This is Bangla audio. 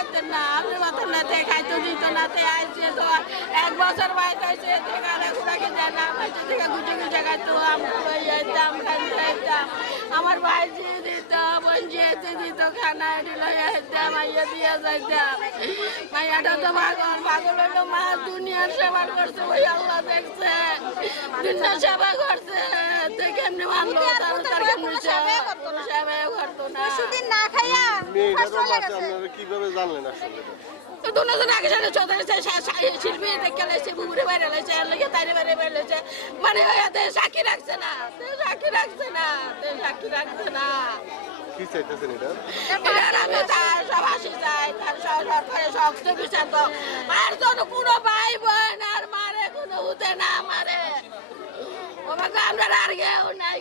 খাইতেন না, আপনি মতন না তে খাইতে দিত না, তে আইছে তো 1 বছর বাইতে হয়েছে, গাড়া ঘুরাকে যায় না, খাইতে থেকে গুটে গুটে খাইতো, আমগুলো যাইতাম, খাইতে যাইতাম, আমার ভাই দিয়ে দিত, বোন যেতে দিত, খানা দিল যাইতাম, মাইয়া দিয়ে যাইতাম, মাইয়াটা তো পাগল, পাগল হলো মা দুনিয়ার সেবা করছে, ওই আল্লাহ দেখছে, দুনিয়ার সেবা করছে, তো কেমনি মানলো, তার কেমনি সেবা করতো না। না খাইয়া কিভাবে জানলেন আসলে? তো দুজন আগে সাথে চলতে শিল্পী দেখে লাইছে, বুবুরে বাইরে লাইছে, লাগে তাইরে বাইরে বাইরে লাইছে, মানে ওয়াতে সাক্ষী রাখছে না, সাক্ষী রাখছে না, সাক্ষী রাখছে না। কি চাইতেছেন এটা? এটার আমি তার সব আসি চাই, তার সরকারে শক্ত বিচার তো, আর কোনো কোনো ভাই বোন আর মারে কোনো হতে না মারে, আমাকে আমরা আর কেউ নাই।